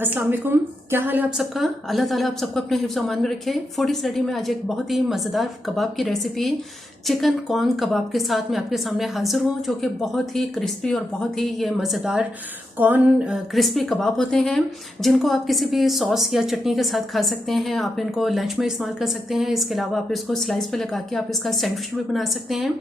अस्सलाम वालेकुम। क्या हाल है आप सबका। अल्लाह ताला आप सबको अपने हिफ्ज़ अमान में रखे। फूडी स्टडी में आज एक बहुत ही मज़ेदार कबाब की रेसिपी चिकन कॉर्न कबाब के साथ मैं आपके सामने हाजिर हूँ, जो कि बहुत ही क्रिस्पी और बहुत ही ये मज़ेदार कॉर्न क्रिस्पी कबाब होते हैं, जिनको आप किसी भी सॉस या चटनी के साथ खा सकते हैं। आप इनको लंच में इस्तेमाल कर सकते हैं। इसके अलावा आप इसको स्लाइस पे लगा के आप इसका सैंडविच भी बना सकते हैं।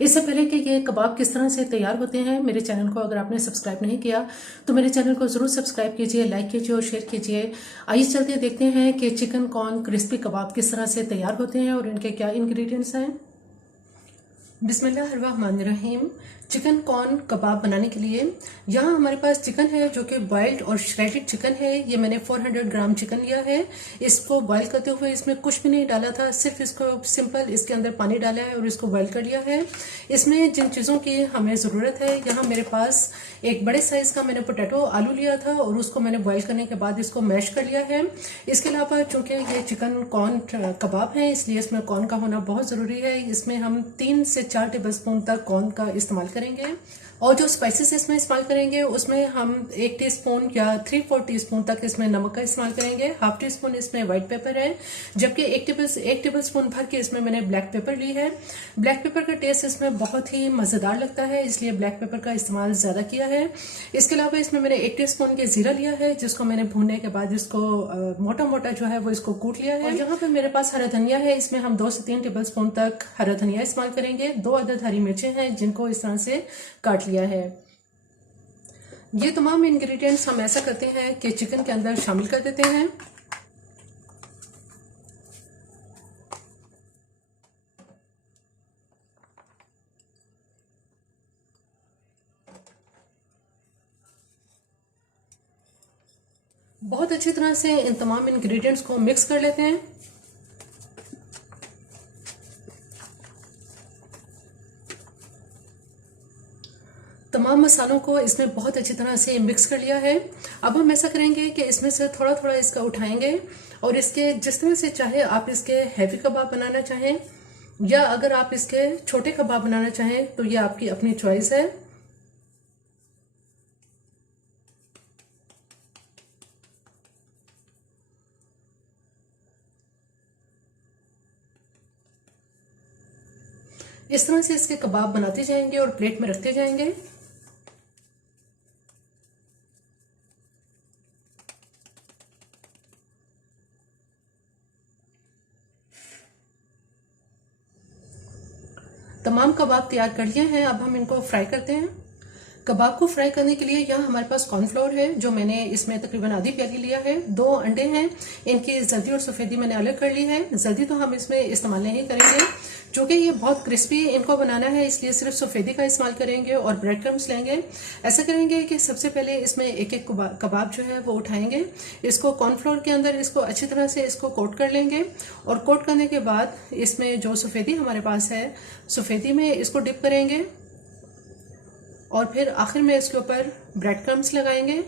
इससे पहले कि ये कबाब किस तरह से तैयार होते हैं, मेरे चैनल को अगर आपने सब्सक्राइब नहीं किया तो मेरे चैनल को ज़रूर सब्सक्राइब कीजिए, लाइक कीजिए और शेयर कीजिए। आइए चलते देखते हैं कि चिकन कॉर्न क्रिस्पी कबाब किस तरह से तैयार होते हैं और इनके क्या इंग्रेडिएंट्स हैं। बिस्मिल्लाहिर्रहमानिर्रहीम। चिकन कॉर्न कबाब बनाने के लिए यहाँ हमारे पास चिकन है, जो कि बॉइल्ड और श्रेडेड चिकन है। ये मैंने 400 ग्राम चिकन लिया है। इसको बॉईल करते हुए इसमें कुछ भी नहीं डाला था, सिर्फ इसको सिंपल इसके अंदर पानी डाला है और इसको बॉईल कर लिया है। इसमें जिन चीज़ों की हमें ज़रूरत है, यहाँ मेरे पास एक बड़े साइज़ का मैंने पोटैटो आलू लिया था और उसको मैंने बॉईल करने के बाद इसको मैश कर लिया है। इसके अलावा चूँकि ये चिकन कॉर्न कबाब है, इसलिए इसमें कॉर्न का होना बहुत ज़रूरी है। इसमें हम 3 से 4 टेबल स्पून तक कॉर्न का इस्तेमाल करेंगे और जो स्पाइसेस इसमें इस्तेमाल करेंगे उसमें हम 1 टीस्पून या 3/4 टीस्पून तक इसमें नमक का इस्तेमाल करेंगे। हाफ टी स्पून इसमें व्हाइट पेपर है, जबकि एक टेबल स्पून भर के इसमें मैंने ब्लैक पेपर ली है। ब्लैक पेपर का टेस्ट इसमें बहुत ही मज़ेदार लगता है, इसलिए ब्लैक पेपर का इस्तेमाल ज़्यादा किया है। इसके अलावा इसमें मैंने 1 टीस्पून के जीरा लिया है, जिसको मैंने भूनने के बाद इसको मोटा मोटा जो है वो इसको कूट लिया है। और यहाँ पर मेरे पास हरा धनिया है, इसमें हम 2 से 3 टेबल स्पून तक हरा धनिया इस्तेमाल करेंगे। 2 अदद हरी मिर्चें हैं, जिनको इस तरह से काट लिया है। ये तमाम इंग्रेडिएंट्स हम ऐसा करते हैं कि चिकन के अंदर शामिल कर देते हैं। बहुत अच्छी तरह से इन तमाम इंग्रेडिएंट्स को मिक्स कर लेते हैं। तमाम मसालों को इसमें बहुत अच्छी तरह से मिक्स कर लिया है। अब हम ऐसा करेंगे कि इसमें से थोड़ा थोड़ा इसका उठाएंगे और इसके जिस तरह से चाहे आप इसके हैवी कबाब बनाना चाहें या अगर आप इसके छोटे कबाब बनाना चाहें तो ये आपकी अपनी चॉइस है। इस तरह से इसके कबाब बनाते जाएंगे और प्लेट में रखते जाएंगे। तमाम कबाब तैयार कर लिए हैं, अब हम इनको फ्राई करते हैं। कबाब को फ्राई करने के लिए यहाँ हमारे पास कॉर्नफ्लोर है, जो मैंने इसमें तकरीबन आधी प्याली लिया है। 2 अंडे हैं, इनकी जल्दी और सफ़ेदी मैंने अलग कर ली है। जल्दी तो हम इसमें इस्तेमाल नहीं करेंगे, क्योंकि ये बहुत क्रिस्पी इनको बनाना है, इसलिए सिर्फ सफ़ेदी का इस्तेमाल करेंगे और ब्रेड क्रम्स लेंगे। ऐसा करेंगे कि सबसे पहले इसमें एक एक कबाब जो है वो उठाएंगे, इसको कॉर्नफ्लोर के अंदर इसको अच्छी तरह से इसको कोट कर लेंगे और कोट करने के बाद इसमें जो सफ़ेदी हमारे पास है, सफ़ेदी में इसको डिप करेंगे और फिर आखिर में इसके ऊपर ब्रेड क्रम्स लगाएंगे।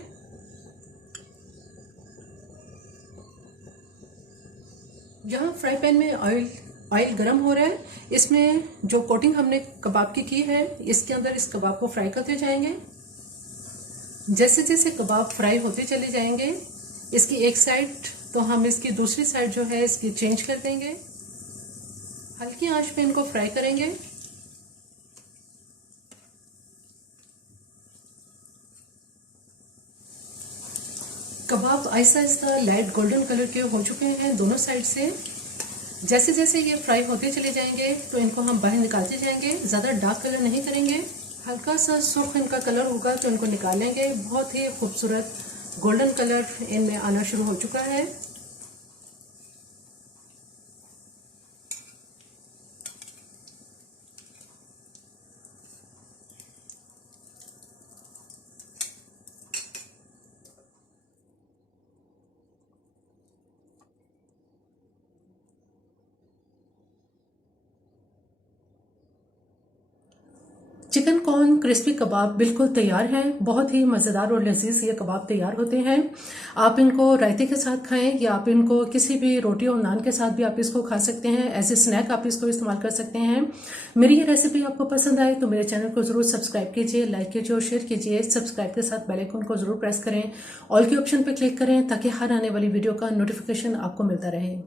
यहाँ फ्राई पैन में ऑयल गरम हो रहा है। इसमें जो कोटिंग हमने कबाब की है, इसके अंदर इस कबाब को फ्राई करते जाएंगे। जैसे जैसे कबाब फ्राई होते चले जाएंगे, इसकी एक साइड तो हम इसकी दूसरी साइड जो है इसकी चेंज कर देंगे। हल्की आंच पे इनको फ्राई करेंगे। कबाब Aahista Aahista light golden colour के हो चुके हैं दोनों साइड से। जैसे जैसे ये फ्राई होते चले जाएंगे तो इनको हम बाहर निकालते जाएंगे। ज़्यादा डार्क कलर नहीं करेंगे, हल्का सा सुर्ख इनका कलर होगा तो इनको निकाल लेंगे। बहुत ही खूबसूरत गोल्डन कलर इनमें आना शुरू हो चुका है। चिकन कॉर्न क्रिस्पी कबाब बिल्कुल तैयार हैं। बहुत ही मज़ेदार और लजीज ये कबाब तैयार होते हैं। आप इनको रायते के साथ खाएं या आप इनको किसी भी रोटी और नान के साथ भी आप इसको खा सकते हैं। एज ए स्नैक आप इसको इस्तेमाल कर सकते हैं। मेरी ये रेसिपी आपको पसंद आए तो मेरे चैनल को जरूर सब्सक्राइब कीजिए, लाइक कीजिए और शेयर कीजिए। सब्सक्राइब के साथ बेल आइकन को जरूर प्रेस करें, ऑल के ऑप्शन पर क्लिक करें ताकि हर आने वाली वीडियो का नोटिफिकेशन आपको मिलता रहे।